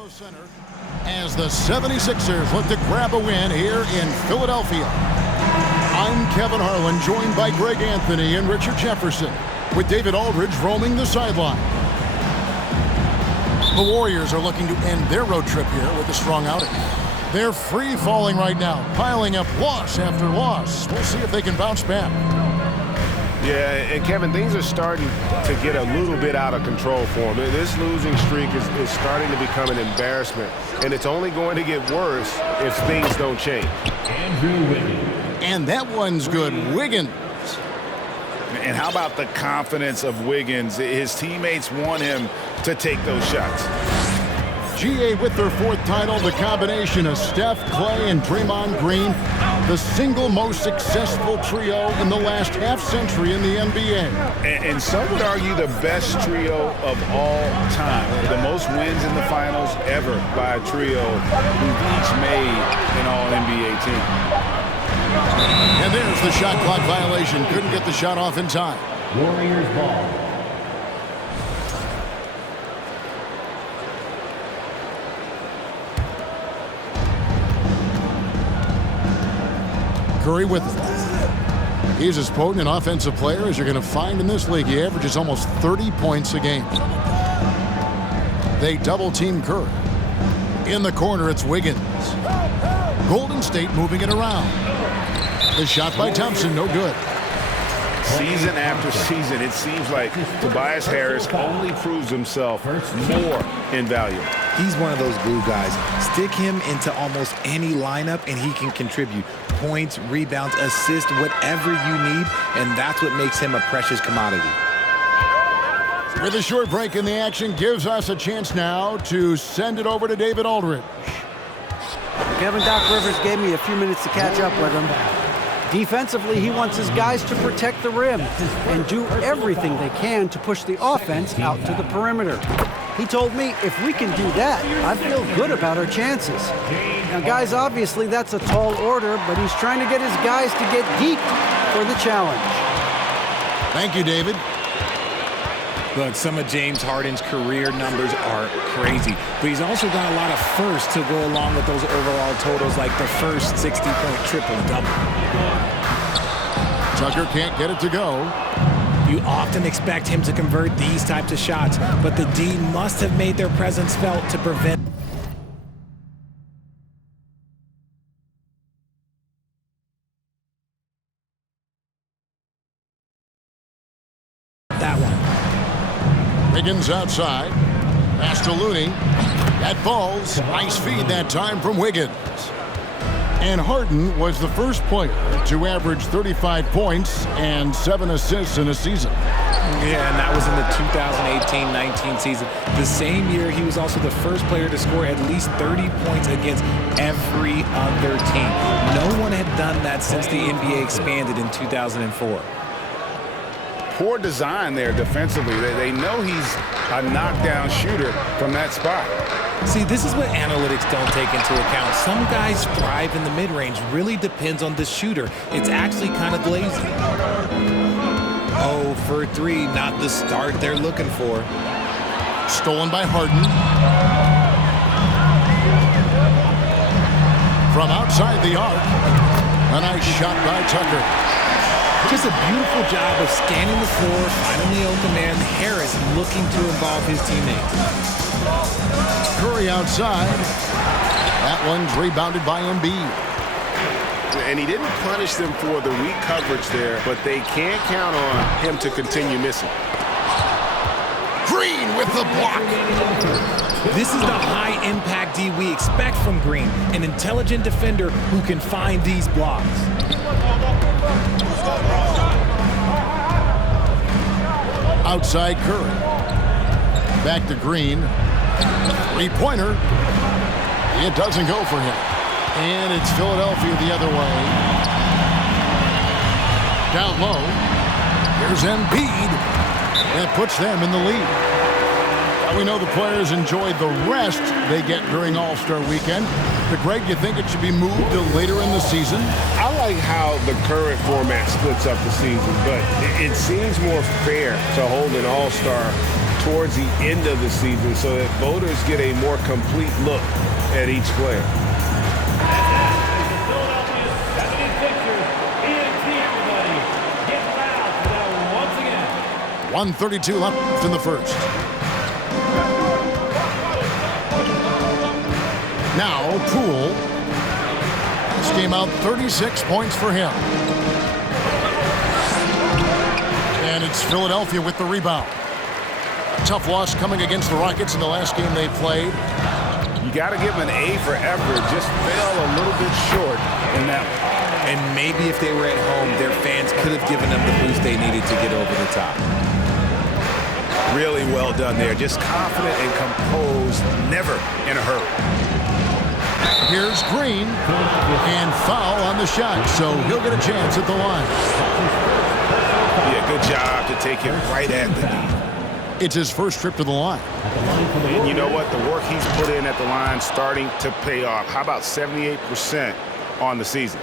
Chicago Center as the 76ers look to grab a win here in Philadelphia. I'm Kevin Harlan, joined by Greg Anthony and Richard Jefferson, with David Aldridge roaming the sideline. The Warriors are looking to end their road trip here with a strong outing. They're free-falling right now, piling up loss after loss. We'll see if they can bounce back. Yeah, and Kevin, things are starting to get a little bit out of control for them. This losing streak is starting to become an embarrassment, and it's only going to get worse if things don't change. Andrew Wiggins. And that one's good. Wiggins. And how about the confidence of Wiggins? His teammates want him to take those shots. GA with their fourth title, the combination of Steph, Clay, and Draymond Green, the single most successful trio in the last half-century in the NBA. And some would argue the best trio of all time. The most wins in the finals ever by a trio who've each made an All-NBA team. And there's the shot clock violation. Couldn't get the shot off in time. Warriors ball. Curry with it. He's as potent an offensive player as you're going to find in this league. He averages almost 30 points a game. They double-team Curry. In the corner, it's Wiggins. Golden State moving it around. The shot by Thompson, no good. Season after season, it seems like Tobias Harris only proves himself more invaluable. He's one of those glue guys. Stick him into almost any lineup and he can contribute points, rebounds, assists, whatever you need, and that's what makes him a precious commodity. With a short break in the action, gives us a chance now to send it over to David Aldridge. Kevin, Doc Rivers gave me a few minutes to catch up with him. Defensively, he wants his guys to protect the rim and do everything they can to push the offense out to the perimeter. He told me if we can do that, I feel good about our chances. Now, guys, obviously that's a tall order, but he's trying to get his guys to get geeked for the challenge. Thank you, David. Look, some of James Harden's career numbers are crazy, but he's also got a lot of firsts to go along with those overall totals, like the first 60-point triple-double. Tucker can't get it to go. You often expect him to convert these types of shots, but the D must have made their presence felt to prevent. That one. Wiggins outside. Pass to Looney. That falls. Nice feed that time from Wiggins. And Harden was the first player to average 35 points and 7 assists in a season. Yeah, and that was in the 2018-19 season. The same year, he was also the first player to score at least 30 points against every other team. No one had done that since the NBA expanded in 2004. Poor design there defensively. They know he's a knockdown shooter from that spot. See, this is what analytics don't take into account. Some guys thrive in the mid-range. Really depends on the shooter. It's actually kind of lazy. Oh, for 3, not the start they're looking for. Stolen by Harden. From outside the arc. A nice shot by Tucker. Just a beautiful job of scanning the floor, finding the open man. Harris looking to involve his teammates. Curry outside. That one's rebounded by Embiid. And he didn't punish them for the weak coverage there, but they can't count on him to continue missing. Green with the block. This is the high-impact D we expect from Green, an intelligent defender who can find these blocks. Outside Curry. Back to Green. Three-pointer. It doesn't go for him. And it's Philadelphia the other way. Down low. Here's Embiid. That puts them in the lead. Now we know the players enjoyed the rest they get during All-Star Weekend. But Greg, you think it should be moved to later in the season? I like how the current format splits up the season, but it seems more fair to hold an All-Star towards the end of the season so that voters get a more complete look at each player. Philadelphia 76ers ENT, everybody. Get loud for that one once again. 1:32 left in the first. Now, Poole. This game out 36 points for him. And it's Philadelphia with the rebound. Tough loss coming against the Rockets in the last game they played. You got to give them an A for effort. Just fell a little bit short in that one. And maybe if they were at home, their fans could have given them the boost they needed to get over the top. Really well done there. Just confident and composed, never in a hurry. Here's Green, and foul on the shot, so he'll get a chance at the line. Yeah, good job to take him right at the knee. It's his first trip to the line. And you know what? The work he's put in at the line starting to pay off. How about 78% on the season?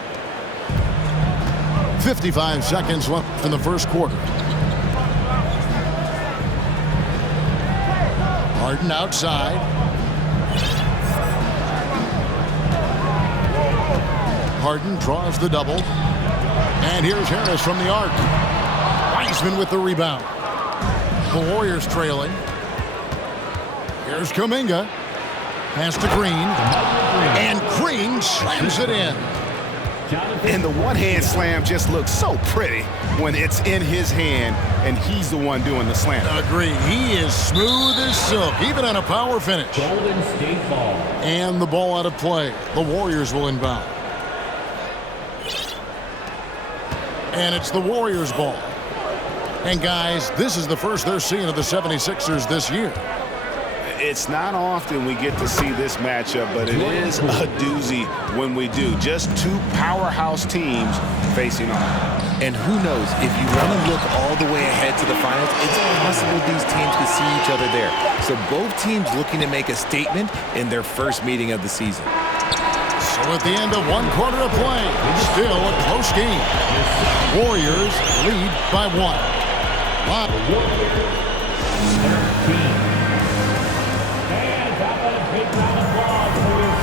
55 seconds left in the first quarter. Harden outside. Harden draws the double. And here's Harris from the arc. Wiseman with the rebound. The Warriors trailing. Here's Kuminga. Pass to Green. And Green slams it in. And the one-hand slam just looks so pretty when it's in his hand and he's the one doing the slam. Agreed. He is smooth as silk, even on a power finish. Golden State ball. And the ball out of play. The Warriors will inbound. And it's the Warriors' ball. And guys, this is the first they're seeing of the 76ers this year. It's not often we get to see this matchup, but it is a doozy when we do. Just two powerhouse teams facing off. And who knows, if you want to look all the way ahead to the finals, it's possible these teams could see each other there. So both teams looking to make a statement in their first meeting of the season. So at the end of one quarter of play, still a close game. Warriors lead by 1.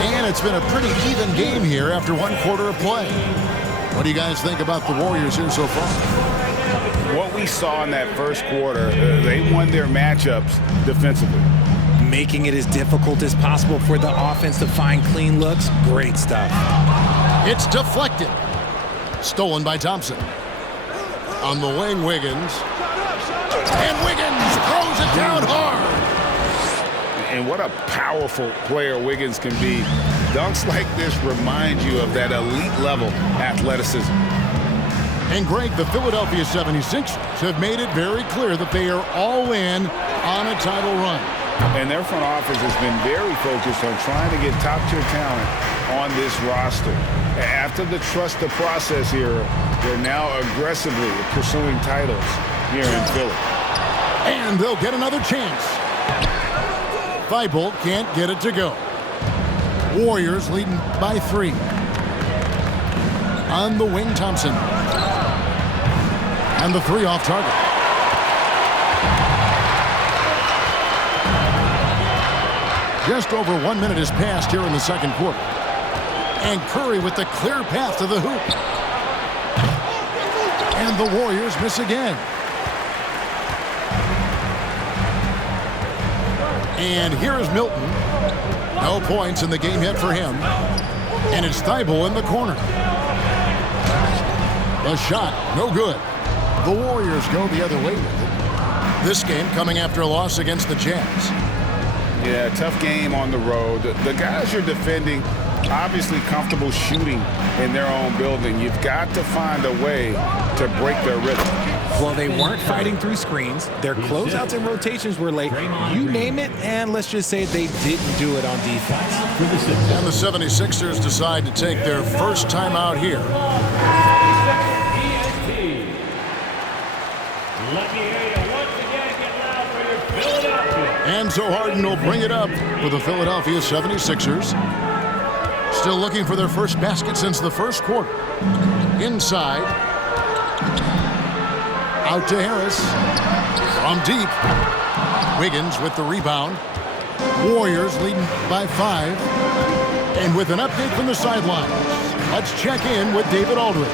And it's been a pretty even game here after one quarter of play. What do you guys think about the Warriors here so far? What we saw in that first quarter, they won their matchups defensively. Making it as difficult as possible for the offense to find clean looks. Great stuff. It's deflected. Stolen by Thompson. On the wing, Wiggins. And Wiggins throws it down hard. And what a powerful player Wiggins can be. Dunks like this remind you of that elite level athleticism. And Greg, the Philadelphia 76ers have made it very clear that they are all in on a title run. And their front office has been very focused on trying to get top-tier talent on this roster. After the trust the process era, they're now aggressively pursuing titles here in Philly. And they'll get another chance. Thibault can't get it to go. Warriors leading by 3. On the wing, Thompson. And the 3 off target. Just over 1 minute has passed here in the second quarter. And Curry with the clear path to the hoop. And the Warriors miss again. And here is Milton. No points in the game yet for him. And it's Thibault in the corner. The shot, no good. The Warriors go the other way with it. This game coming after a loss against the Jazz. Yeah, tough game on the road. The guys you're defending, obviously comfortable shooting in their own building. You've got to find a way to break their rhythm. Well, they weren't fighting through screens. Their closeouts and rotations were late. You name it, and let's just say they didn't do it on defense. And the 76ers decide to take their first time out here. Let me hear you once again. Get loud for your Philadelphia. And so Harden will bring it up for the Philadelphia 76ers. Still looking for their first basket since the first quarter. Inside. Out to Harris. From deep. Wiggins with the rebound. Warriors leading by 5. And with an update from the sidelines, let's check in with David Aldridge.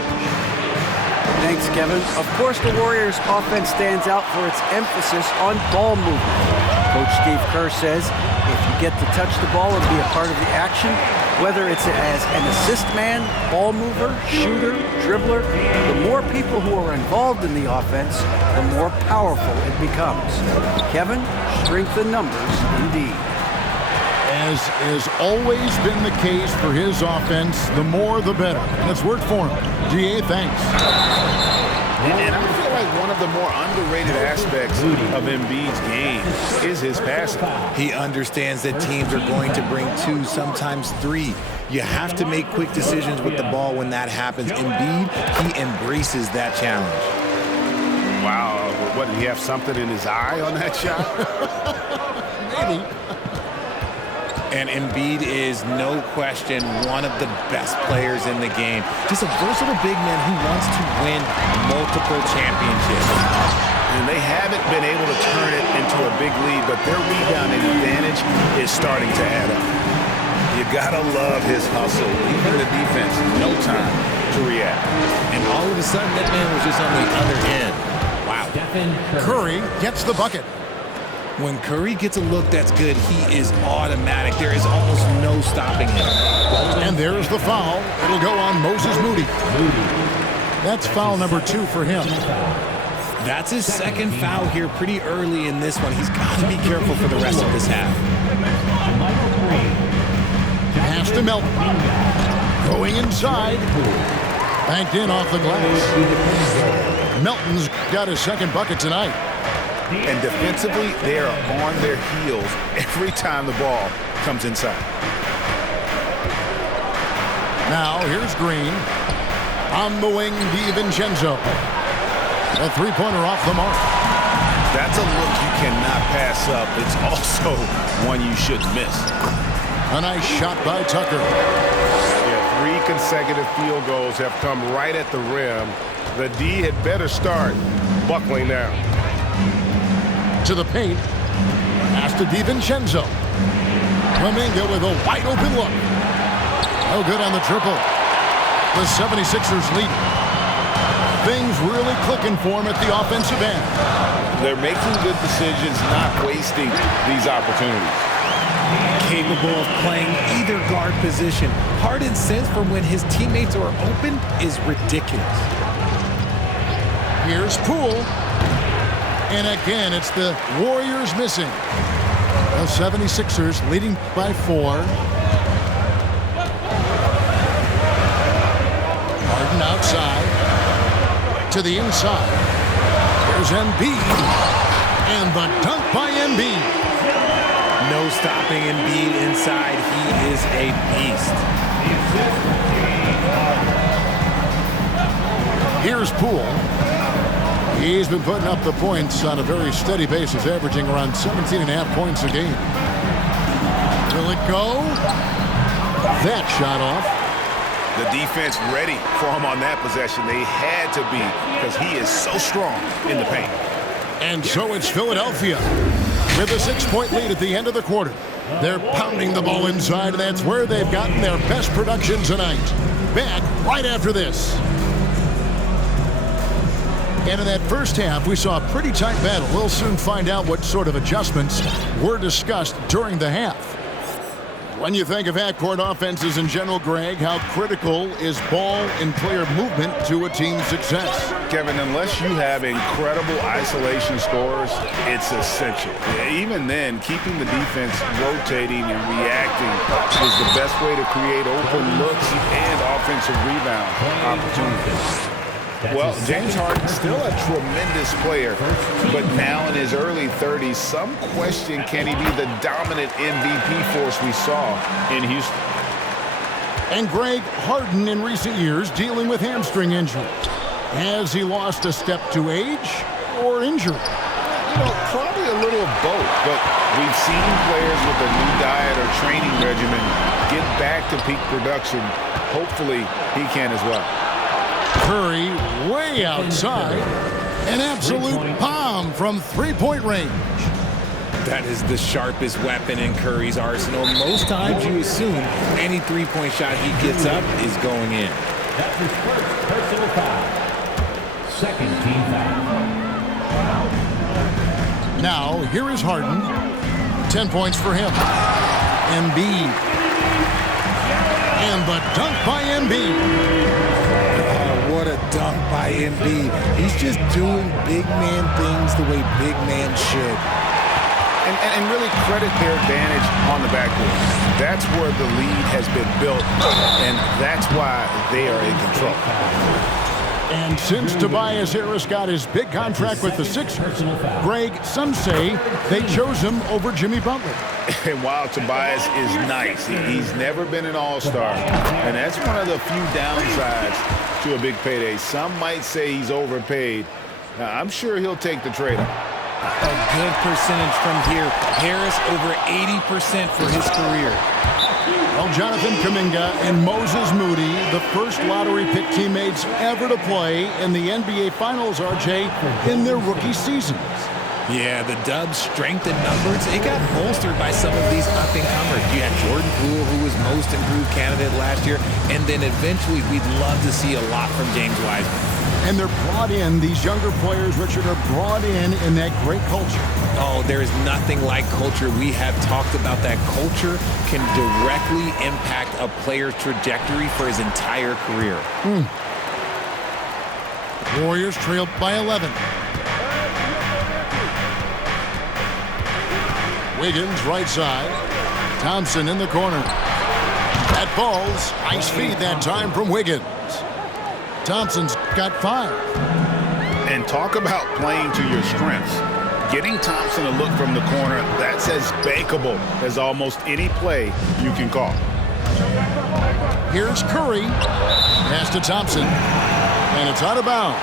Thanks, Kevin. Of course, the Warriors' offense stands out for its emphasis on ball movement. Coach Steve Kerr says if you get to touch the ball and be a part of the action, whether it's as an assist man, ball mover, shooter, dribbler, the more people who are involved in the offense, the more powerful it becomes. Kevin, strength in numbers indeed. As has always been the case for his offense, the more the better. And it's worked for him. GA, thanks. And I feel like one of the more underrated aspects of Embiid's game is his passing. He understands that teams are going to bring 2, sometimes 3. You have to make quick decisions with the ball when that happens. Embiid, he embraces that challenge. Wow. What, did he have something in his eye on that shot? Maybe. And Embiid is, no question, one of the best players in the game. Just a versatile big man who wants to win multiple championships. And they haven't been able to turn it into a big lead, but their rebounding advantage is starting to add up. You gotta love his hustle, leaving the defense no time to react. And all of a sudden, that man was just on the other end. Wow. Curry gets the bucket. When Curry gets a look that's good, he is automatic. There is almost no stopping him. And there's the foul. It'll go on Moses Moody. That's foul number 2 for him. That's his second foul here pretty early in this one. He's got to be careful for the rest of this half. Pass to Melton. Going inside. Banked in off the glass. Melton's got his second bucket tonight. And defensively, they are on their heels every time the ball comes inside. Now, here's Green. On the wing, DiVincenzo. A three-pointer off the mark. That's a look you cannot pass up. It's also one you shouldn't miss. A nice shot by Tucker. Yeah, 3 consecutive field goals have come right at the rim. The D had better start buckling down. To the paint. Pass to DiVincenzo. Kuminga with a wide-open look. No good on the triple. The 76ers lead. Things really clicking for him at the offensive end. They're making good decisions, not wasting these opportunities. Capable of playing either guard position. Harden's sense for when his teammates are open is ridiculous. Here's Poole. And again, it's the Warriors missing. The 76ers leading by 4. Harden outside. To the inside. Here's Embiid. And the dunk by Embiid. No stopping Embiid inside. He is a beast. Here's Poole. He's been putting up the points on a very steady basis, averaging around 17.5 points a game. Will it go? That shot off. The defense ready for him on that possession. They had to be because he is so strong in the paint. And so it's Philadelphia with a 6-point lead at the end of the quarter. They're pounding the ball inside, and that's where they've gotten their best production tonight. Back right after this. And in that first half, we saw a pretty tight battle. We'll soon find out what sort of adjustments were discussed during the half. When you think of half-court offenses in general, Greg, how critical is ball and player movement to a team's success? Kevin, unless you have incredible isolation scores, it's essential. Even then, keeping the defense rotating and reacting is the best way to create open looks and offensive rebound opportunities. Well, James Harden still a tremendous player, but now in his early 30s, some question can he be the dominant MVP force we saw in Houston. And Greg, Harden in recent years dealing with hamstring injury. Has he lost a step to age or injury? You know, probably a little of both, but we've seen players with a new diet or training regimen get back to peak production. Hopefully, he can as well. Curry way outside. An absolute bomb from three-point range. That is the sharpest weapon in Curry's arsenal. Most times you assume any three-point shot he gets up is going in. That's his first personal foul. Second team foul. Now, here is Harden. 10 points for him. Embiid. And the dunk by Embiid. Oh, what a dunk by Embiid. He's just doing big man things the way big man should. And really credit their advantage on the backcourt. That's where the lead has been built, and that's why they are in control. And since Tobias Harris got his big contract with the Sixers, Greg, some say they chose him over Jimmy Butler. And while Tobias is nice, he's never been an all-star. And that's one of the few downsides to a big payday. Some might say he's overpaid. Now, I'm sure he'll take the trade-off. A good percentage from here. Harris over 80% for his career. Well, Jonathan Kuminga and Moses Moody, the first lottery pick teammates ever to play in the NBA Finals, RJ, in their rookie seasons. Yeah, the Dubs' strength in numbers, it got bolstered by some of these up-and-comers. You had Jordan Poole, who was most improved candidate last year, and then eventually we'd love to see a lot from James Wiseman. And they're brought in, these younger players, Richard, are brought in that great culture. Oh, there is nothing like culture. We have talked about that. Culture can directly impact a player's trajectory for his entire career. Warriors trailed by 11. Wiggins, right side. Thompson in the corner. That falls. Nice feed that time from Wiggins. Thompson's got 5. And talk about playing to your strengths. Getting Thompson a look from the corner, that's as bankable as almost any play you can call. Here's Curry. Pass to Thompson. And it's out of bounds.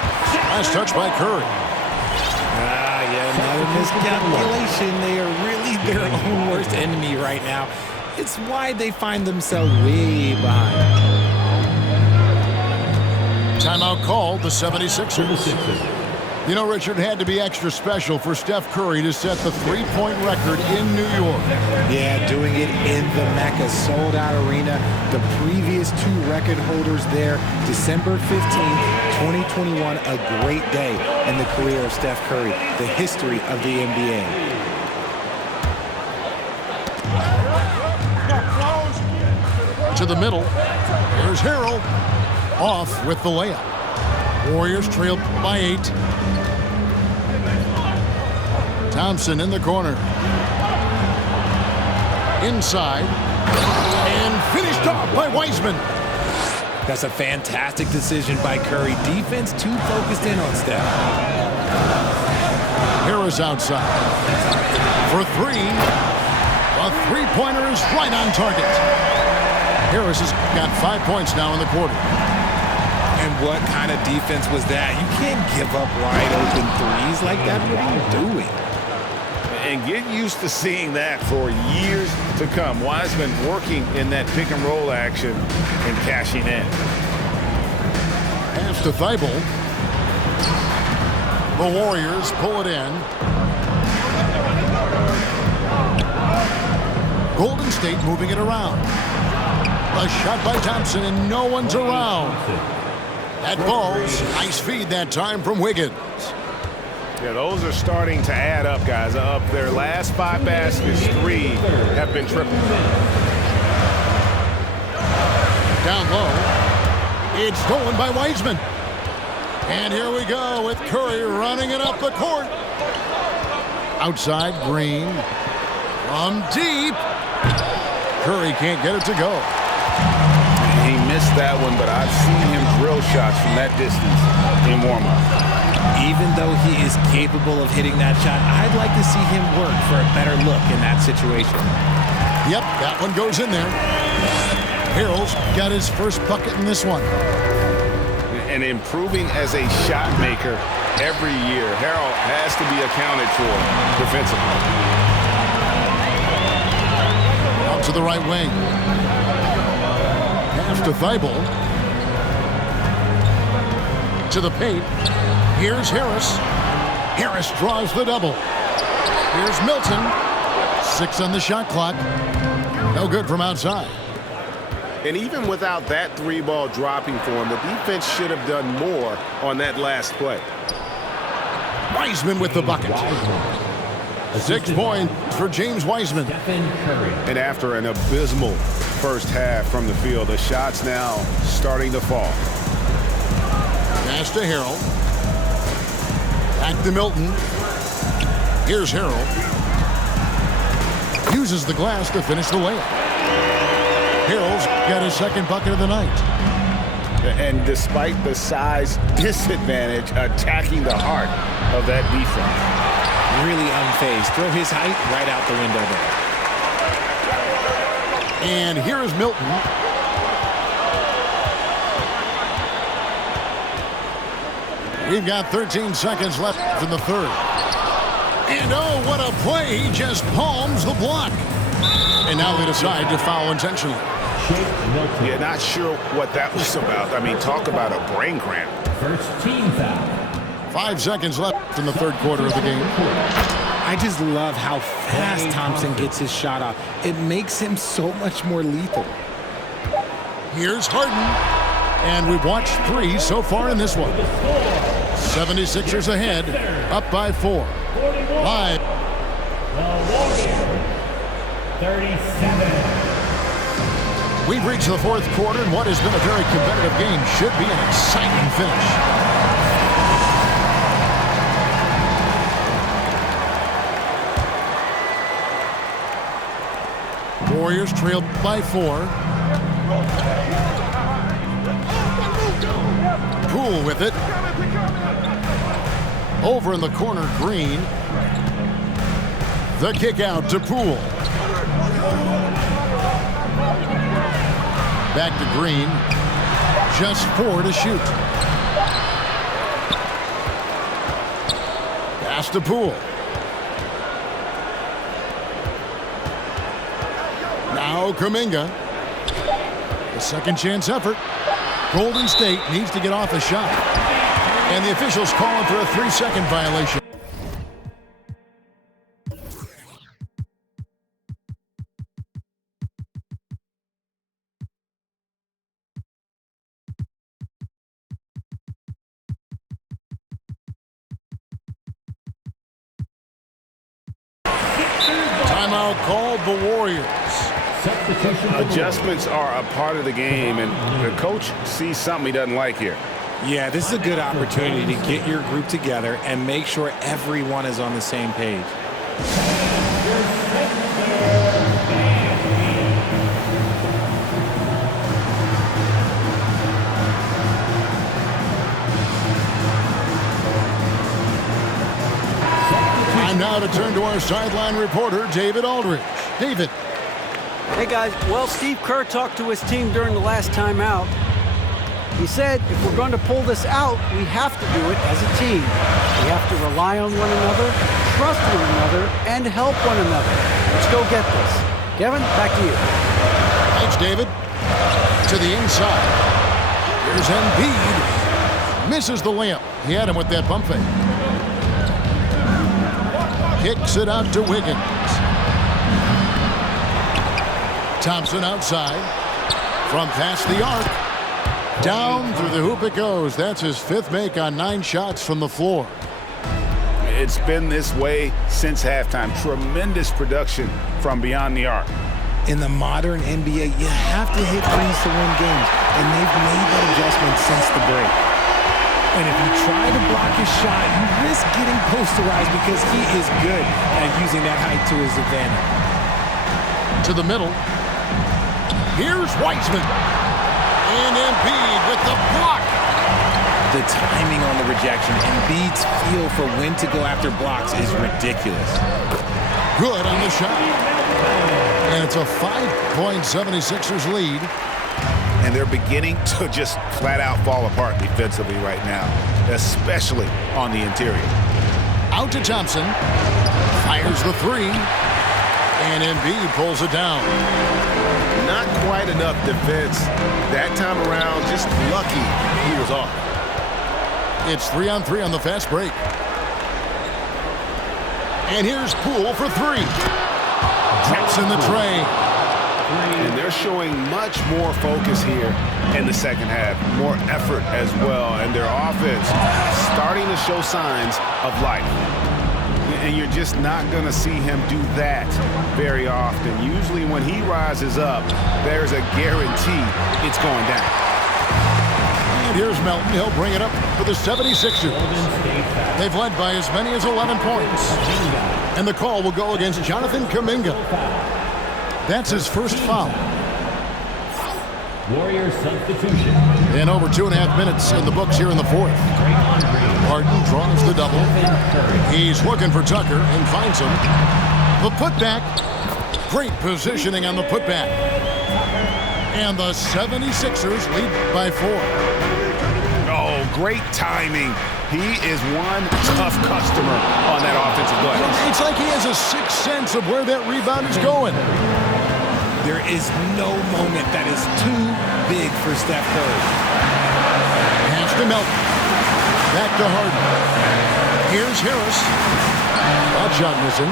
Last touch by Curry. Another miscalculation. They are really their own worst enemy right now. It's why they find themselves way behind. Timeout called, the 76ers. You know, Richard, had to be extra special for Steph Curry to set the three-point record in New York. Yeah, doing it in the Mecca sold-out arena. The previous 2 record holders there, December 15th, 2021, a great day in the career of Steph Curry, the history of the NBA. To the middle. Here's Harrell. Off with the layup. Warriors trailed by 8. Thompson in the corner. Inside. And finished off by Wiseman. That's a fantastic decision by Curry. Defense too focused in on Steph. Harris outside. For 3. A three-pointer is right on target. Harris has got 5 points now in the quarter. And what kind of defense was that? You can't give up wide open threes like that. What are you doing? And get used to seeing that for years to come. Wiseman working in that pick and roll action and cashing in. Pass to Thibault. The Warriors pull it in. Golden State moving it around. A shot by Thompson, and no one's around. That falls. Nice feed that time from Wiggins. Yeah, those are starting to add up, guys. Up their last 5 baskets, 3 have been triple. Down low. It's stolen by Wiseman. And here we go with Curry running it up the court. Outside, Green. From deep. Curry can't get it to go. He missed that one, but I've seen him drill shots from that distance in warm-up. Even though he is capable of hitting that shot, I'd like to see him work for a better look in that situation. Yep, that one goes in there. Harrell's got his first bucket in this one. And improving as a shot maker every year. Harrell has to be accounted for defensively. Out to the right wing. Pass to Thibault. To the paint. Here's Harris. Harris draws the double. Here's Milton. 6 on the shot clock. No good from outside. And even without that 3-ball dropping for him, the defense should have done more on that last play. Wiseman with the bucket. 6 points for James Wiseman. And after an abysmal first half from the field, the shots now starting to fall. Pass to Harrell. Back to Milton. Here's Harrell. Uses the glass to finish the layup. Harrell's got his second bucket of the night. And despite the size disadvantage, attacking the heart of that defense. Really unfazed. Throw his height right out the window there. And here is Milton. We've got 13 seconds left in the third. And oh, what a play. He just palms the block. And now they decide to foul intentionally. Yeah, not sure what that was about. I mean, talk about a brain cramp. First team foul. 5 seconds left in the third quarter of the game. I just love how fast Thompson gets his shot off. It makes him so much more lethal. Here's Harden. And we've watched 3 so far in this one. 76ers ahead, up by 4. Live. The Warriors, 37. We've reached the fourth quarter, and what has been a very competitive game should be an exciting finish. Warriors trailed by 4. Poole with it. Over in the corner, Green. The kick out to Poole. Back to Green. Just 4 to shoot. Pass to Poole. Now Kuminga. A second chance effort. Golden State needs to get off a shot. And the officials calling for a 3-second violation. Timeout called the Warriors. Adjustments are a part of the game, and the coach sees something he doesn't like here. Yeah, this is a good opportunity to get your group together and make sure everyone is on the same page. Time now to turn to our sideline reporter, David Aldridge. David. Hey, guys. Well, Steve Kerr talked to his team during the last timeout. He said if we're going to pull this out, we have to do it as a team. We have to rely on one another, trust one another, and help one another. Let's go get this. Kevin, back to you. Thanks, David. To the inside. Here's Embiid. Misses the layup. He had him with that bump fake. Kicks it out to Wiggins. Thompson outside. From past the arc. Down through the hoop it goes. That's his 5th make on 9 shots from the floor. It's been this way since halftime. Tremendous production from beyond the arc. In the modern NBA, you have to hit threes to win games, and they've made that adjustment since the break. And if you try to block his shot, you risk getting posterized because he is good at using that height to his advantage. To the middle. Here's Wiseman. And Embiid with the block. The timing on the rejection, Embiid's feel for when to go after blocks is ridiculous. Good on the shot. And it's a 5-point 76ers lead. And they're beginning to just flat out fall apart defensively right now, especially on the interior. Out to Thompson. Fires the 3. And Embiid pulls it down. Not quite enough defense that time around. Just lucky he was off. It's 3-on-3 on the fast break. And here's Poole for 3. Drops in the tray. And they're showing much more focus here in the second half. More effort as well. And their offense starting to show signs of life. And you're just not going to see him do that very often. Usually when he rises up, there's a guarantee it's going down. And here's Melton. He'll bring it up for the 76ers. They've led by as many as 11 points. And the call will go against Jonathan Kuminga. That's his first foul. Warriors substitution. And over 2.5 minutes in the books here in the fourth. Harden draws the double. He's looking for Tucker and finds him. The putback. Great positioning on the putback. And the 76ers lead by 4. Oh, great timing. He is one tough customer on that offensive glass. It's like he has a sixth sense of where that rebound is going. There is no moment that is too big for Steph Curry. Pass to Melton. Back to Harden. Here's Harris. That shot missing.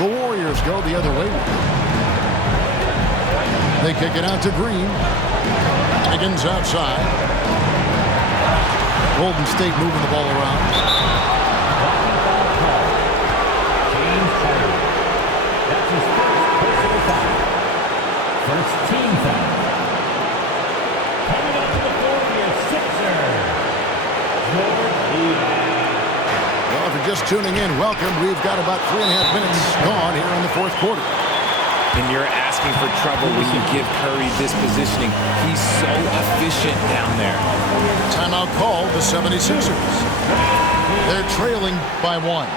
The Warriors go the other way. They kick it out to Green. Higgins outside. Golden State moving the ball around. James Harden. That's his first personal foul. First team foul. Coming up to the floor for your Sixers. Well, if you're just tuning in, welcome. We've got about 3.5 minutes gone here in the fourth quarter. And you're asking for trouble when you give Curry this positioning. He's so efficient down there. Timeout call, the 76ers. They're trailing by 1.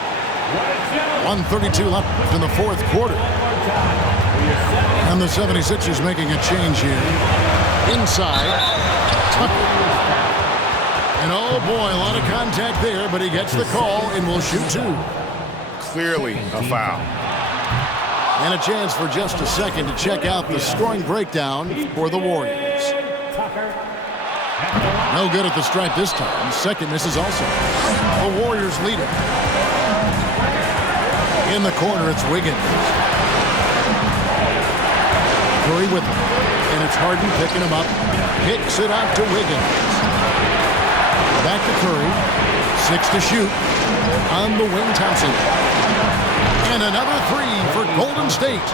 1:32 left in the fourth quarter. And the 76ers making a change here. Inside, Tucker. And oh boy, a lot of contact there, but he gets the call and will shoot 2. Clearly a foul. And a chance for just a second to check out the scoring breakdown for the Warriors. No good at the stripe this time. Second misses also. The Warriors lead it. In the corner, it's Wiggins. Curry with him. And it's Harden picking him up. Kicks it out to Wiggins. Back to Curry. 6 to shoot. On the wing, Thompson. And another 3 for Golden State.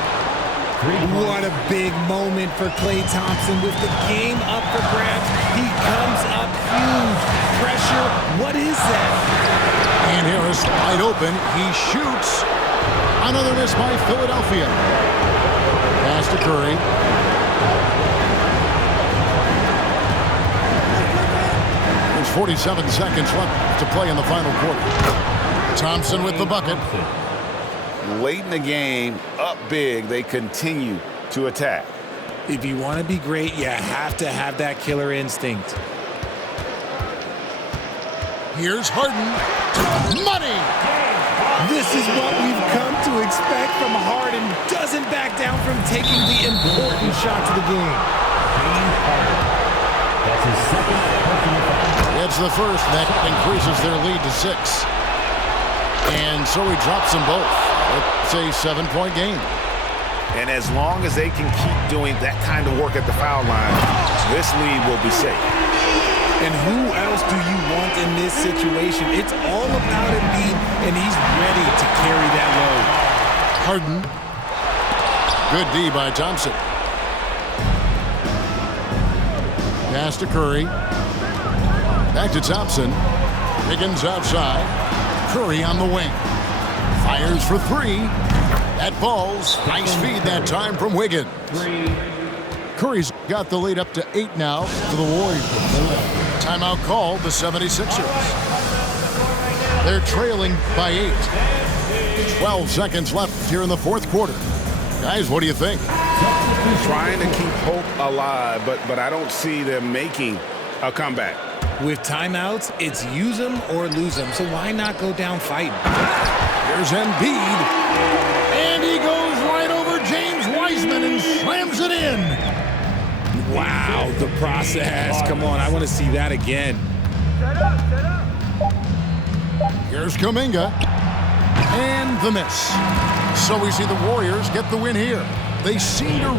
What a big moment for Klay Thompson with the game up for grabs. He comes up huge. Pressure, what is that? And Harris wide open. He shoots. Another miss by Philadelphia. Pass to Curry. There's 47 seconds left to play in the final quarter. Thompson with the bucket. Late in the game, up big, they continue to attack. If you want to be great, you have to have that killer instinct. Here's Harden. Money! This is what we've come to expect from Harden. Doesn't back down from taking the important shot to the game. James Harden. That's his second personal foul. It's the first that increases their lead to 6. And so he drops them both. It's a 7-point game. And as long as they can keep doing that kind of work at the foul line, this lead will be safe. And who else do you want in this situation? It's all about Embiid, and he's ready to carry that load. Harden. Good D by Thompson. Pass to Curry. Back to Thompson. Higgins outside. Curry on the wing. Fires for 3. That falls. Nice feed that time from Wiggins. Curry's got the lead up to 8 now to the Warriors. Timeout called, the 76ers. They're trailing by 8. 12 seconds left here in the fourth quarter. Guys, what do you think? Trying to keep hope alive, but I don't see them making a comeback. With timeouts, it's use them or lose them. So why not go down fighting? Here's Embiid. And he goes right over James Wiseman and slams it in. Wow, the process. Come on, I want to see that again. Here's Kuminga. And the miss. So we see the Warriors get the win here. They seem to